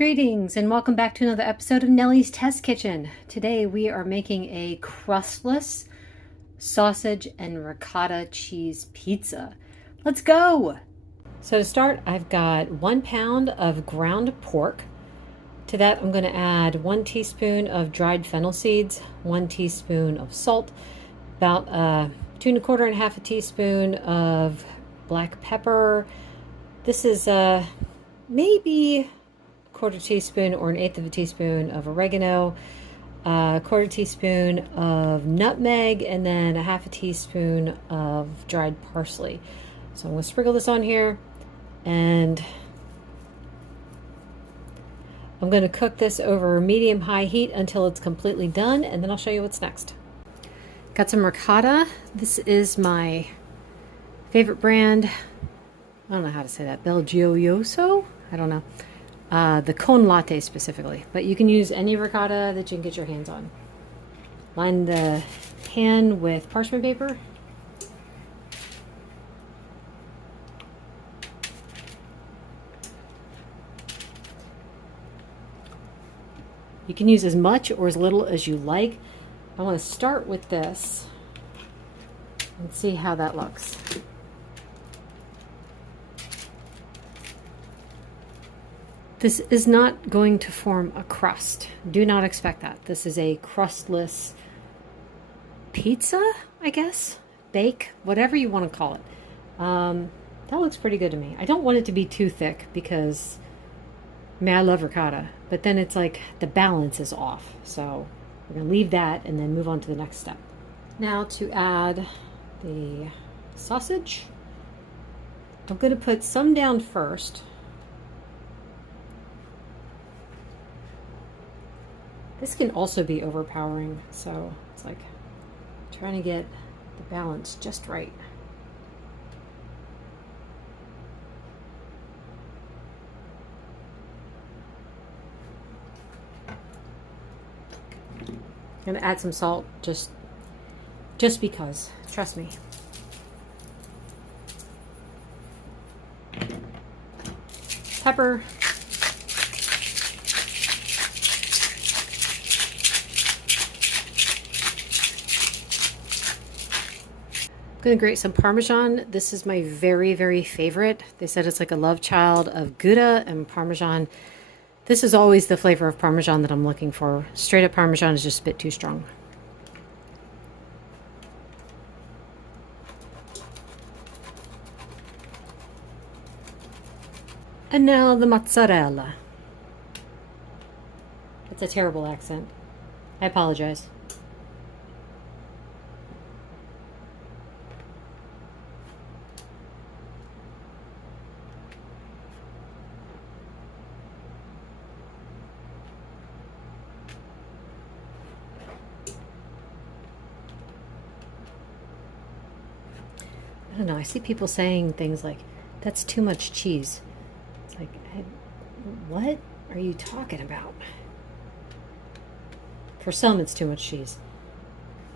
Greetings and welcome back to another episode of Nellie's Test Kitchen. Today we are making a crustless sausage and ricotta cheese pizza. Let's go! So to start, I've got 1 pound of ground pork. To that I'm going to add 1 teaspoon of dried fennel seeds, 1 teaspoon of salt, about 2 1/4 and half a teaspoon of black pepper. This is maybe 1/4 teaspoon or 1/8 of a teaspoon of oregano, 1/4 teaspoon of nutmeg, and then 1/2 teaspoon of dried parsley. So I'm going to sprinkle this on here, and I'm going to cook this over medium-high heat until it's completely done, and then I'll show you what's next. Got some ricotta. This is my favorite brand. I don't know how to say that. Belgioioso? I don't know. The cone latte specifically, but you can use any ricotta that you can get your hands on. Line the pan with parchment paper. You can use as much or as little as you like. I want to start with this and see how that looks. This is not going to form a crust. Do not expect that. This is a crustless pizza, I guess. Bake, whatever you want to call it. That looks pretty good to me. I don't want it to be too thick because, I mean, I love ricotta, but then it's like the balance is off. So we're going to leave that and then move on to the next step. Now to add the sausage. I'm going to put some down first. This can also be overpowering, so it's like trying to get the balance just right. I'm gonna add some salt just because, trust me. Pepper. I'm going to grate some Parmesan. This is my very, very favorite. They said it's like a love child of Gouda and Parmesan. This is always the flavor of Parmesan that I'm looking for. Straight up Parmesan is just a bit too strong. And now the mozzarella. It's a terrible accent. I apologize. I don't know, I see people saying things like, that's too much cheese. It's like, what are you talking about? For some, it's too much cheese.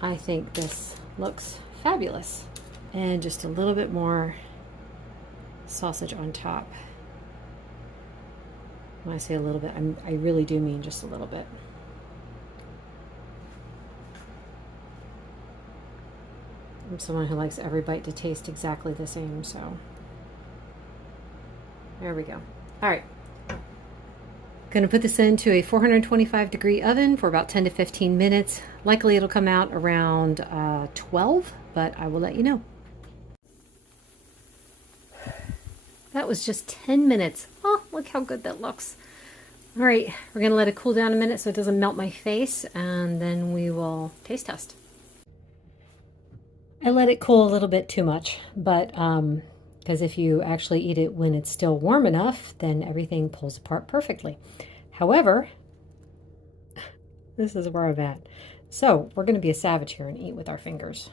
I think this looks fabulous. And just a little bit more sausage on top. When I say a little bit, I really do mean just a little bit. I'm someone who likes every bite to taste exactly the same, so there we go. All right, gonna put this into a 425-degree oven for about 10 to 15 minutes. Likely it'll come out around 12, but I will let you know. That was just 10 minutes. Oh, look how good that looks. All right, we're gonna let it cool down a minute so it doesn't melt my face, and then we will taste test. I let it cool a little bit too much, but because if you actually eat it when it's still warm enough, then everything pulls apart perfectly. However, this is where I'm at. So we're going to be a savage here and eat with our fingers.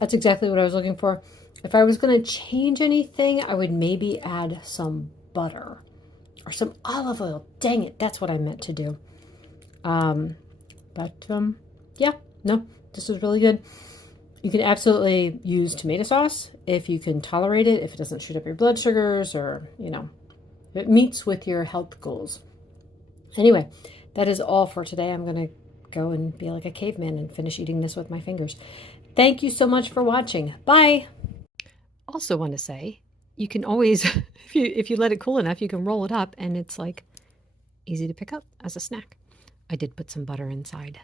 That's exactly what I was looking for. If I was going to change anything, I would maybe add some butter or some olive oil. Dang it, that's what I meant to do. But yeah, no, this is really good. You can absolutely use tomato sauce if you can tolerate it, if it doesn't shoot up your blood sugars, or, you know, if it meets with your health goals. Anyway, that is all for today. I'm going to go and be like a caveman and finish eating this with my fingers. Thank you so much for watching. Bye. Also want to say, you can always, if you let it cool enough, you can roll it up and it's like easy to pick up as a snack. I did put some butter inside.